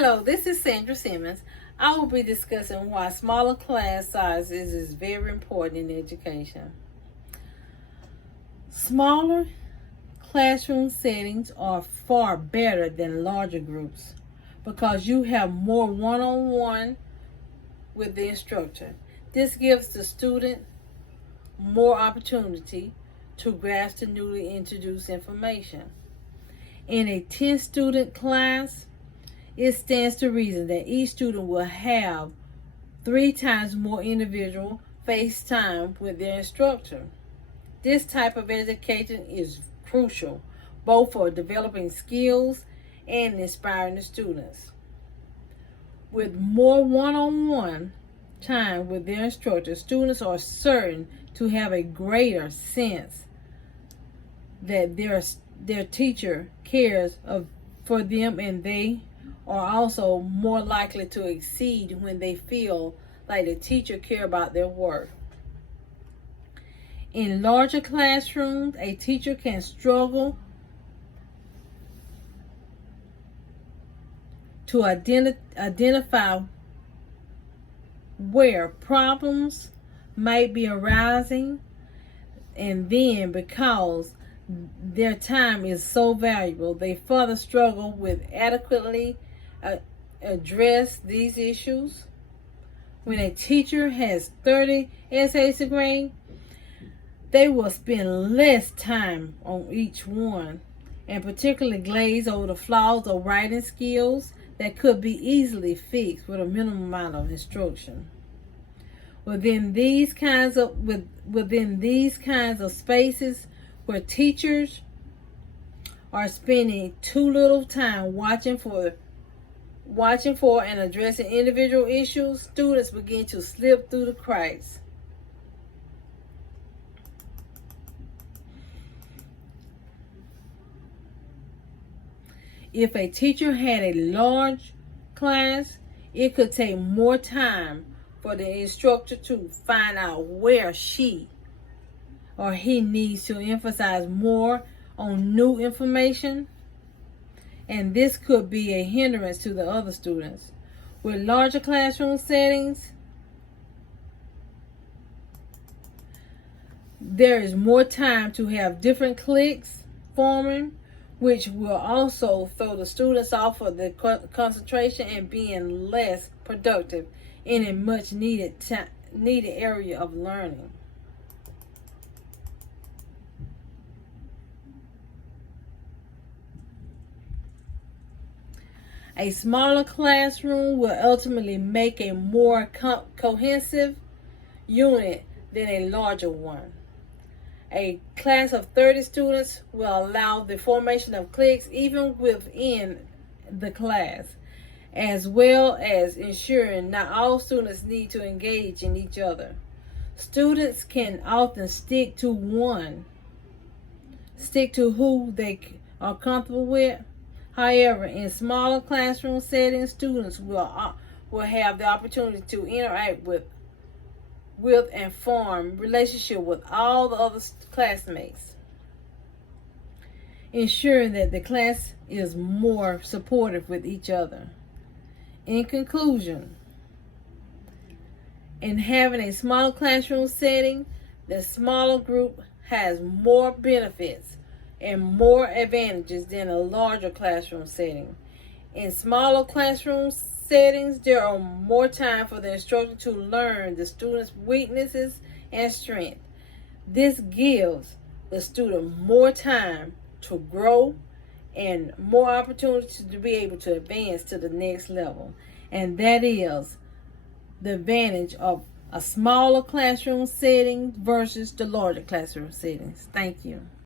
Hello, this is Sandra Simmons. I will be discussing why smaller class sizes is very important in education. Smaller classroom settings are far better than larger groups because you have more one-on-one with the instructor. This gives the student more opportunity to grasp the newly introduced information. In a 10-student class, it stands to reason that each student will have 3 times more individual face time with their instructor. This type of education is crucial both for developing skills and inspiring the students. With more one-on-one time with their instructor, students are certain to have a greater sense that their teacher cares for them, and they are also more likely to exceed when they feel like the teacher cares about their work. In larger classrooms, a teacher can struggle to identify where problems might be arising, and then because their time is so valuable, they further struggle with adequately address these issues. When a teacher has 30 essays to grade, they will spend less time on each one and particularly glaze over the flaws of writing skills that could be easily fixed with a minimum amount of instruction. Within these kinds of spaces where teachers are spending too little time watching for and addressing individual issues, students begin to slip through the cracks. If a teacher had a large class, it could take more time for the instructor to find out where she or he needs to emphasize more on new information, and this could be a hindrance to the other students. With larger classroom settings, there is more time to have different cliques forming, which will also throw the students off of the concentration and being less productive in a much needed area of learning. A smaller classroom will ultimately make a more cohesive unit than a larger one. A class of 30 students will allow the formation of cliques even within the class, as well as ensuring not all students need to engage in each other. Students can often stick to who they are comfortable with. However, in smaller classroom settings, students will have the opportunity to interact with and form relationship with all the other classmates, ensuring that the class is more supportive with each other. In conclusion, in having a smaller classroom setting, the smaller group has more benefits and more advantages than a larger classroom setting. In smaller classroom settings, there are more time for the instructor to learn the student's weaknesses and strengths. This gives the student more time to grow and more opportunities to be able to advance to the next level. And that is the advantage of a smaller classroom setting versus the larger classroom settings. Thank you.